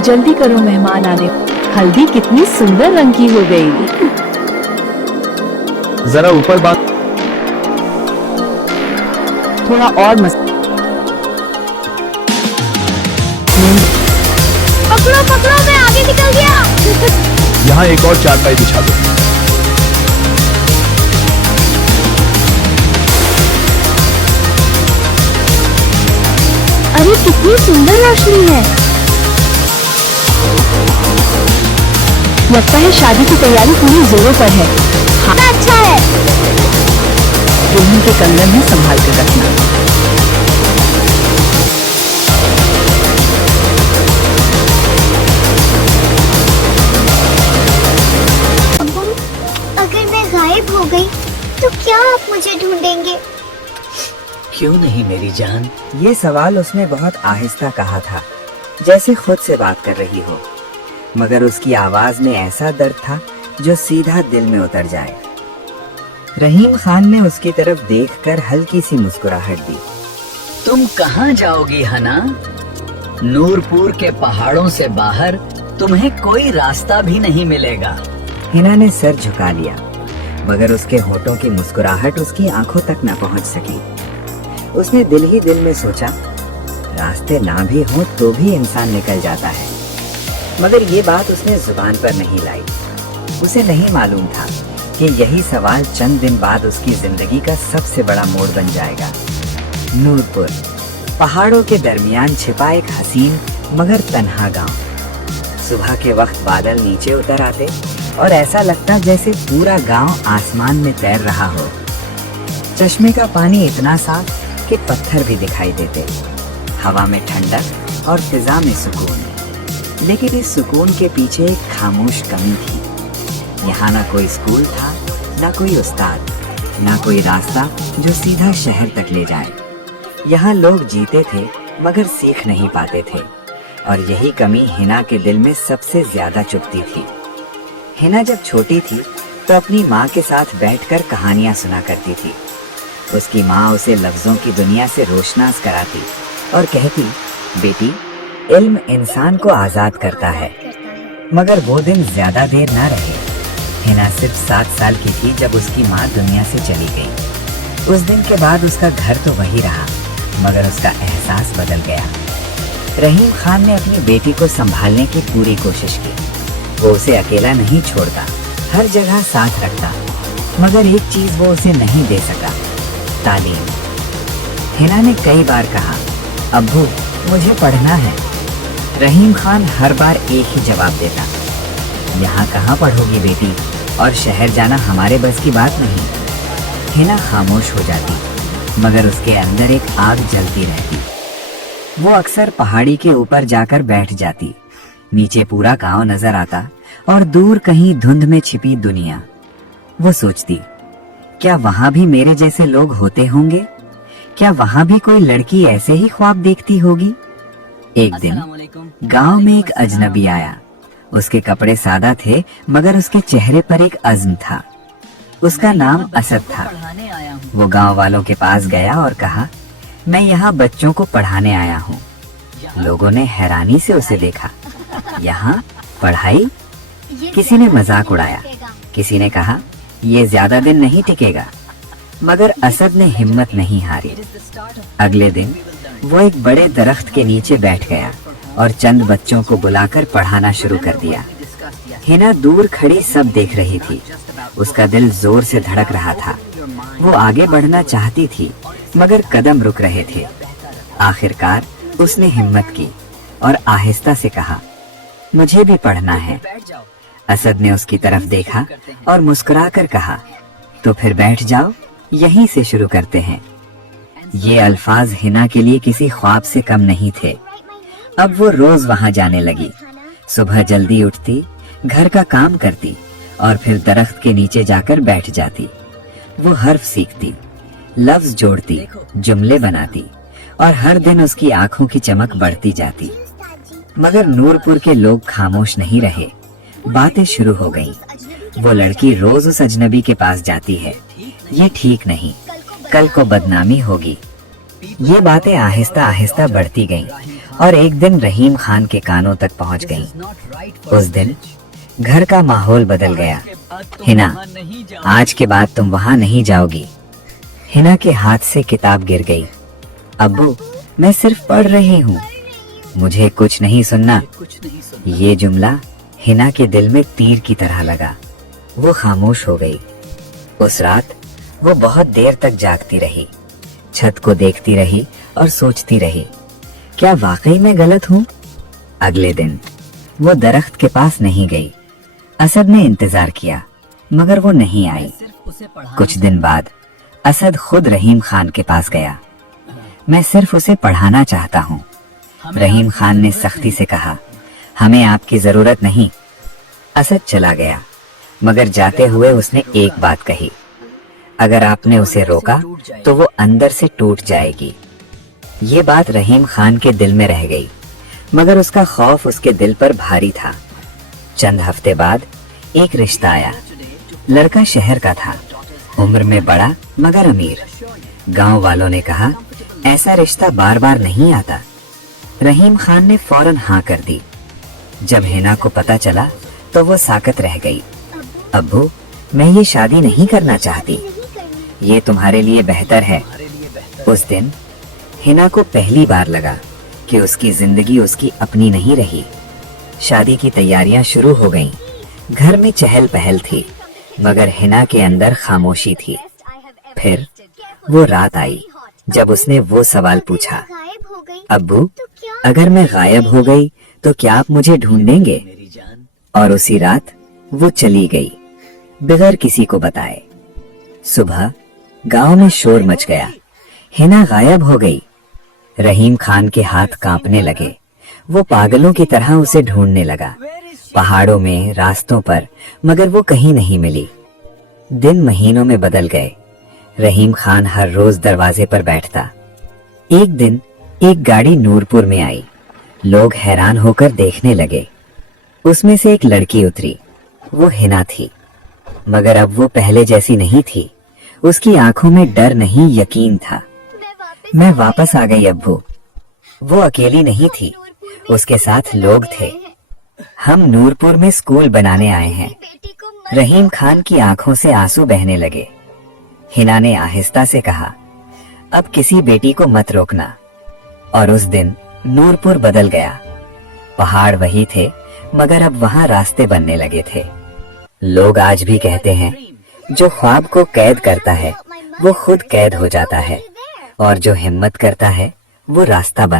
जल्दी करो मेहमान आने। हल्दी कितनी सुंदर रंग की हो गई। जरा ऊपर बात। थोड़ा और पकड़ो पकड़ो, मैं आगे निकल गया। यहाँ एक और चारपाई बिछा दो। अरे कितनी सुंदर रोशनी है। लगता है शादी की तैयारी पूरी जोरों पर है। हाँ, अच्छा है। दुल्हन के कंगन में संभाल कर रखना। अगर मैं गायब हो गई तो क्या आप मुझे ढूंढेंगे? क्यों नहीं मेरी जान। ये सवाल उसने बहुत आहिस्ता कहा था, जैसे खुद से बात कर रही हो, मगर उसकी आवाज में ऐसा दर्द था जो सीधा दिल में उतर जाए। रहीम खान ने उसकी तरफ देखकर हल्की सी मुस्कुराहट दी। तुम कहाँ जाओगी हना? नूरपुर के पहाड़ों से बाहर तुम्हें कोई रास्ता भी नहीं मिलेगा। हिना ने सर झुका लिया, मगर उसके होठों की मुस्कुराहट उसकी आंखों तक न पहुंच सकी। उसने दिल ही दिल में सोचा, रास्ते ना भी हों तो भी इंसान निकल जाता है, मगर ये बात उसने जुबान पर नहीं लाई। उसे नहीं मालूम था कि यही सवाल चंद दिन बाद उसकी जिंदगी का सबसे बड़ा मोड़ बन जाएगा। नूरपुर, पहाड़ों के दरमियान छिपा एक हसीन मगर तन्हा गांव। सुबह के वक्त बादल नीचे उतर आते और ऐसा लगता जैसे पूरा गांव आसमान में तैर रहा हो। चश्मे का पानी इतना साफ कि पत्थर भी दिखाई देते। हवा में ठंडक और फिजा में सुकून। लेकिन इस सुकून के पीछे एक खामोश कमी थी। यहाँ ना कोई स्कूल था, ना कोई उस्ताद, ना कोई रास्ता जो सीधा शहर तक ले जाए। यहाँ लोग जीते थे मगर सीख नहीं पाते थे, और यही कमी हिना के दिल में सबसे ज्यादा चुभती थी। हिना जब छोटी थी तो अपनी माँ के साथ बैठकर कहानियां सुना करती थी। उसकी माँ उसे लफ्जों की दुनिया से रोशनास कराती और कहती, बेटी, इल्म इंसान को आजाद करता है। मगर वो दिन ज्यादा देर ना रहे। हिना सिर्फ 7 साल की थी जब उसकी माँ दुनिया से चली गई। उस दिन के बाद उसका घर तो वही रहा, मगर उसका एहसास बदल गया। रहीम खान ने अपनी बेटी को संभालने की पूरी कोशिश की। वो उसे अकेला नहीं छोड़ता, हर जगह साथ रखता, मगर एक चीज वो उसे नहीं दे सका, तालीम। हिना ने कई बार कहा, अब्बू मुझे पढ़ना है। रहीम खान हर बार एक ही जवाब देता, यहाँ कहाँ पढ़ोगी बेटी, और शहर जाना हमारे बस की बात नहीं। हिना खामोश हो जाती, मगर उसके अंदर एक आग जलती रहती। वो अक्सर पहाड़ी के ऊपर जाकर बैठ जाती। नीचे पूरा गांव नजर आता और दूर कहीं धुंध में छिपी दुनिया। वो सोचती, क्या वहां भी मेरे जैसे लोग होते होंगे? क्या वहां भी कोई लड़की ऐसे ही ख्वाब देखती होगी? एक दिन गांव में एक अजनबी आया। उसके कपड़े सादा थे, मगर उसके चेहरे पर एक अज़्म था। उसका नाम असद था। वो गांव वालों के पास गया और कहा, मैं यहाँ बच्चों को पढ़ाने आया हूँ। लोगों ने हैरानी से उसे देखा। यहाँ पढ़ाई? किसी ने मजाक उड़ाया, किसी ने कहा, ये ज्यादा दिन नहीं टिकेगा। मगर असद ने हिम्मत नहीं हारी। अगले दिन वो एक बड़े दरख्त के नीचे बैठ गया और चंद बच्चों को बुलाकर पढ़ाना शुरू कर दिया। हिना दूर खड़ी सब देख रही थी। उसका दिल जोर से धड़क रहा था। वो आगे बढ़ना चाहती थी, मगर कदम रुक रहे थे। आखिरकार उसने हिम्मत की और आहिस्ता से कहा, मुझे भी पढ़ना है। असद ने उसकी तरफ देखा और मुस्कुराकर कहा, तो फिर बैठ जाओ, यहीं से शुरू करते हैं। ये अल्फाज हिना के लिए किसी ख्वाब से कम नहीं थे। अब वो रोज वहां जाने लगी। सुबह जल्दी उठती, घर का काम करती और फिर दरख्त के नीचे जाकर बैठ जाती। वो हर्फ सीखती, लफ्ज जोड़ती, जुमले बनाती, और हर दिन उसकी आंखों की चमक बढ़ती जाती। मगर नूरपुर के लोग खामोश नहीं रहे। बातें शुरू हो गईं। वो लड़की रोज उस अजनबी के पास जाती है, ये ठीक नहीं, कल को बदनामी होगी। ये बातें आहिस्ता आहिस्ता बढ़ती गईं और एक दिन रहीम खान के कानों तक पहुंच गई। उस दिन घर का माहौल बदल गया। हिना, आज के बाद तुम वहां नहीं जाओगी। हिना के हाथ से किताब गिर गई। अब्बू, मैं सिर्फ पढ़ रही हूँ, मुझे कुछ नहीं सुनना। ये जुमला हिना के दिल में तीर की तरह लगा। वो खामोश हो गई। उस रात वो बहुत देर तक जागती रही, छत को देखती रही और सोचती रही, क्या वाकई मैं गलत हूँ? अगले दिन वो दरख्त के पास नहीं गई। असद ने इंतजार किया मगर वो नहीं आई। कुछ दिन बाद असद खुद रहीम खान के पास गया। मैं सिर्फ उसे पढ़ाना चाहता हूँ। रहीम खान ने सख्ती से कहा, हमें आपकी जरूरत नहीं। असद चला गया मगर जाते हुए उसने एक बात कही, अगर आपने उसे रोका तो वो अंदर से टूट जाएगी। ये बात रहीम खान के दिल में रह गई मगर उसका खौफ उसके दिल पर भारी था। चंद हफ्ते बाद एक रिश्ता आया। लड़का शहर का था, उम्र में बड़ा मगर अमीर। गांव वालों ने कहा, ऐसा रिश्ता बार बार नहीं आता। रहीम खान ने फौरन हाँ कर दी। जब हिना को पता चला तो वो साकत रह गई। अब्बू, मैं ये शादी नहीं करना चाहती, ये तुम्हारे लिए बेहतर है। उस दिन हिना को पहली बार लगा कि उसकी जिंदगी उसकी अपनी नहीं रही। शादी की तैयारियां शुरू हो गईं। घर में चहल पहल थी मगर हिना के अंदर खामोशी थी। फिर वो रात आई जब उसने वो सवाल पूछा, गायब हो गई अब्बू, तो क्या अगर मैं गायब हो गई तो क्या आप मुझे ढूंढेंगे? और उसी रात वो चली गई बगैर किसी को बताए। सुबह गांव में शोर मच गया, हिना गायब हो गई। रहीम खान के हाथ कांपने लगे। वो पागलों की तरह उसे ढूंढने लगा, पहाड़ों में, रास्तों पर, मगर वो कहीं नहीं मिली। दिन महीनों में बदल गए। रहीम खान हर रोज दरवाजे पर बैठता। एक दिन एक गाड़ी नूरपुर में आई। लोग हैरान होकर देखने लगे। उसमें से एक लड़की उतरी। वो हिना थी मगर अब वो पहले जैसी नहीं थी। उसकी आंखों में डर नहीं, यकीन था। मैं वापस आ गई अब्बू। वो अकेली नहीं थी, उसके साथ लोग थे। हम नूरपुर में स्कूल बनाने आए हैं। बेटी को मत रहीम खान की आंखों से आंसू बहने लगे। हिना ने आहिस्ता से कहा, अब किसी बेटी को मत रोकना। और उस दिन नूरपुर बदल गया। पहाड़ वही थे मगर अब वहां रास्ते बनने लगे थे। लोग आज भी कहते हैं, जो ख्वाब को कैद करता है वो खुद कैद हो जाता है, और जो हिम्मत करता है वो रास्ता बन